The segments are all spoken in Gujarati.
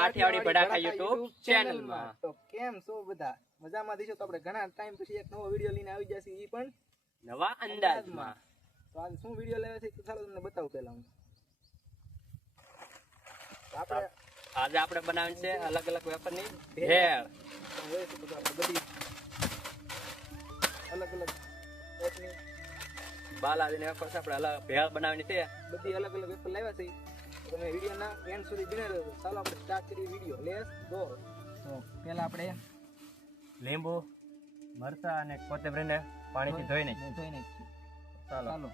કાઠિયાવાડી ભડાકા YouTube ચેનલમાં. તો કેમ છો બધા? મજામાં દીશો? તો આપણે ઘણા ટાઈમ પછી એક નવો વિડીયો લઈને આવી જશે, ઈ પણ નવા અંદાજમાં. તો આજે શું વિડીયો લેવા છે તો ચાલો તમને બતાવું પહેલા હું. આપણે આજે આપણે બનાવવાની છે અલગ અલગ વેફરની ભેળ. જોઈએ છે તો આપણે બધી અલગ અલગ ટાઈપની બાલાજીની વેફર છે, આપણે અલગ ભેળ બનાવવાની છે. બધી અલગ અલગ વેફર લાવ્યા છે. તમે વિડીયોના એન્ડ સુધી બને રહેજો. ચાલો આપણે સ્ટાર્ટ કરીએ વિડીયો. Let's go. તો પહેલા આપણે લીંબુ, મરચા અને કોથમરીને પાણીથી ધોઈ નાખીએ. ધોઈ નાખીએ. ચાલો. ચાલો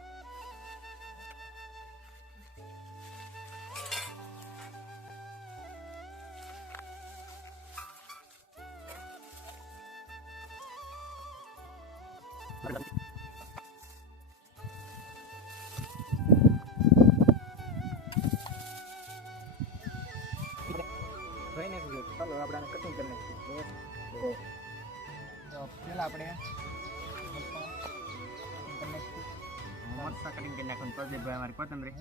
ધોઈ નાખીએ. ચાલો આપણે આને કટિંગ કરી નાખીએ. તો પહેલા આપણે મરચા કટિંગ કરી નાખવાનું. પ્રદીપભાઈ અમારી કોથમરી.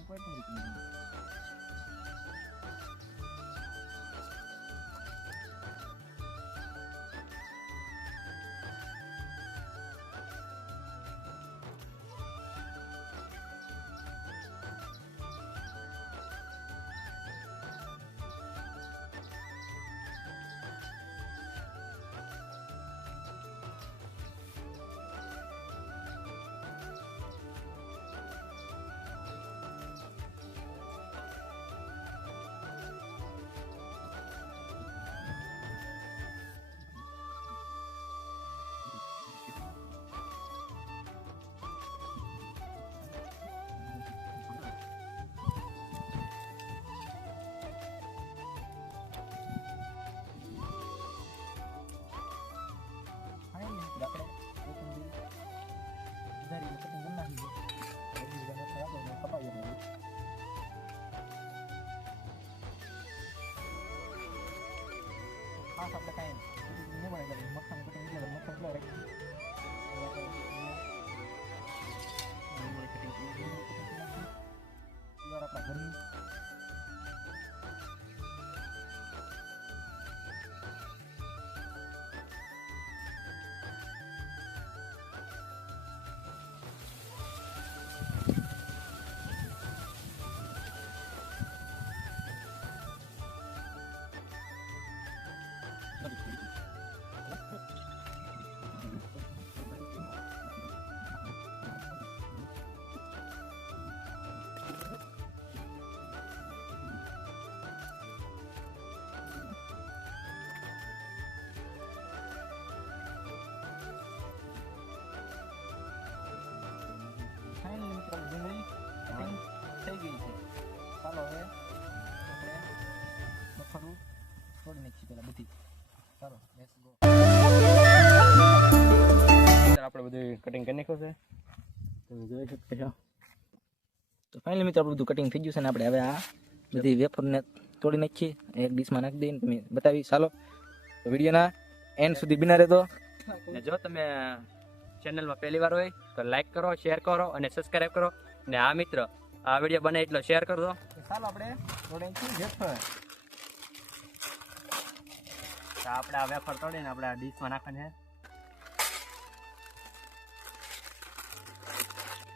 ખાસ આપણે કાંઈ નહીં મળે મખાન કટિંગ એટલે મખાન એટલો રાખીએ. આપણા ઘરની ફાઇનલી મિત્રો ડુંગળી કટિંગ થઈ ગઈ છે. ચાલો હવે આપણે બફરું તોડી નાખીએ પહેલાં બધી. ચાલો લેટ્સ ગો. આપણે બધું કટિંગ કરી નાખ્યું છે, તમે જોઈ શકો છો. તો ફાઇનલી મિત્રો આપણું બધું કટિંગ થઈ ગયું છે ને આપણે હવે આ બધી વેફરને તોડી નાખીએ. એક ડીશમાં નાખી દઈને તમે બતાવી. ચાલો તો વિડીયોના એન્ડ સુધી બિના રહેતો. અને જો તમે ચેનલમાં પહેલી વાર હોય તો લાઈક કરો, શેર કરો અને સબસ્ક્રાઇબ કરો. અને આ મિત્ર આ વિડીયો બને એટલો શેર કરજો. ચાલો આપણે તોડી નાખીએ વેફર. તો આપણે આ વેફર તોડીને આપણે આ ડીશમાં નાખવાની છે.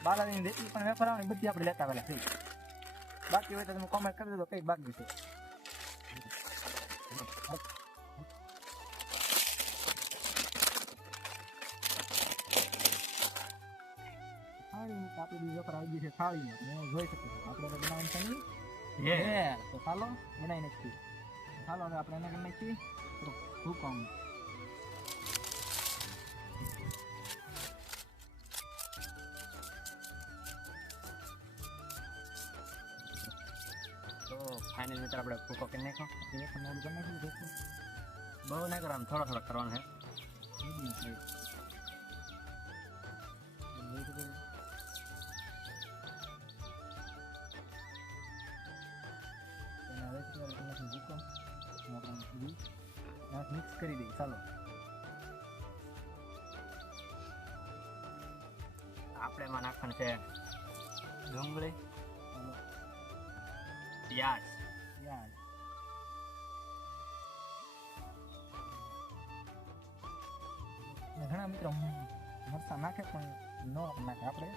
બાલાજીની જેટલી પણ વેફર આવે ને બધી આપણે લેતા પહેલા થઈ. બાકી હોય તો તમે કોમેન્ટ કરી દેજો કઈ બાકી છે. આપણી બી વેફર આવી ગઈ છે થાળીમાં. તમે જોઈ શકો છો. આપણે બનાવવાનું છે નહીં. તો ચાલો બનાવી નાખીએ. ચાલો હવે આપણે એને કરી નાખીએ ભૂકંપ. તો ફાઇનલ મિત્ર આપણે ભૂકો કરી નાખો. વેફર મોડું કરી નાખ્યું. બહુ ના કરવાનું, થોડો થોડો કરવાનું છે. મિક્સ કરી દઈએ. ચાલો આપણે એમાં નાખવાનું છે ડુંગળી, પ્યાજ, ઘણા મિત્રો મરચાં નાખે પણ ન નાખે, આપણે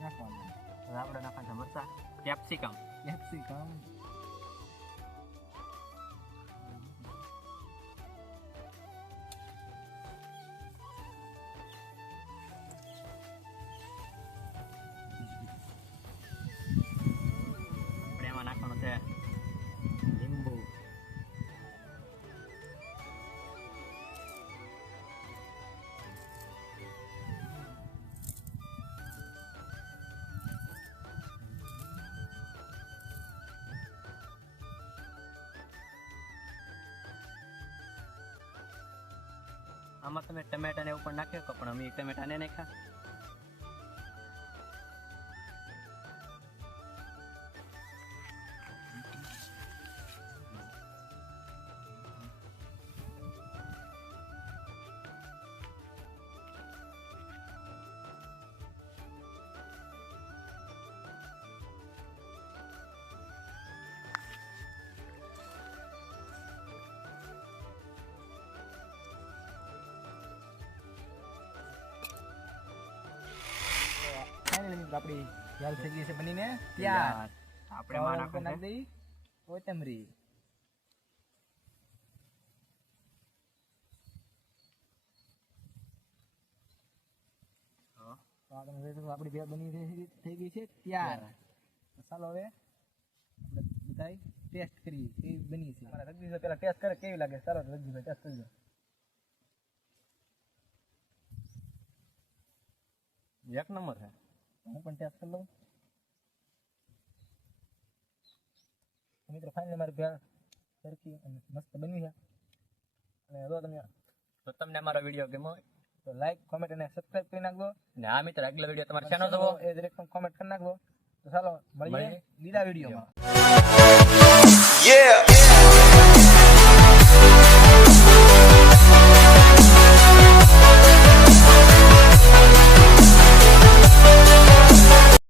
નાખવાનું. હવે આપણે નાખવાના મરચાં, કેપ્સિકમ. કેપ્સિકમ આપણે એમાં નાખવાનું છે લીંબુ. આમાં તમે ટમેટા ને એવું પણ નાખ્યો છો, પણ અમે ટમેટા ને નાખ્યા. ફાઇનલી મિત્રો આપણી દાળ થઈ ગઈ છે બનીને તૈયાર. આપણે એમાં નાખી નાખવાનું છે દઈ કોથમરી. હા. તો આ તમે જોઈ શકો આપણી ભેળ થઈ ગઈ છે તૈયાર. ચાલો હવે આપણે બધાય ટેસ્ટ કરીએ કેવી બની છે. મારા રગજીભાઈ પેલા ટેસ્ટ કરે કેવી લાગે. ચાલો રગજીભાઈ ટેસ્ટ કરી દો. એક નંબર છે. હું પણ ટેસ્ટ કરી લઉં. મિત્રો ફાઇનલી મારી ભેળ સરખી અને મસ્ત બની છે. અને જો તો તમને અમારો વિડીયો ગમ્યો હોય તો લાઈક કોમેન્ટ અને સબસ્ક્રાઇબ કરી નાખજો. ને આ મિત્ર આગલો વિડીયો તમારે શેનો જોવો એ દરેક કોમેન્ટ કરી નાખજો. તો ચાલો મળીએ બીજા વિડીયોમાં. Yeah.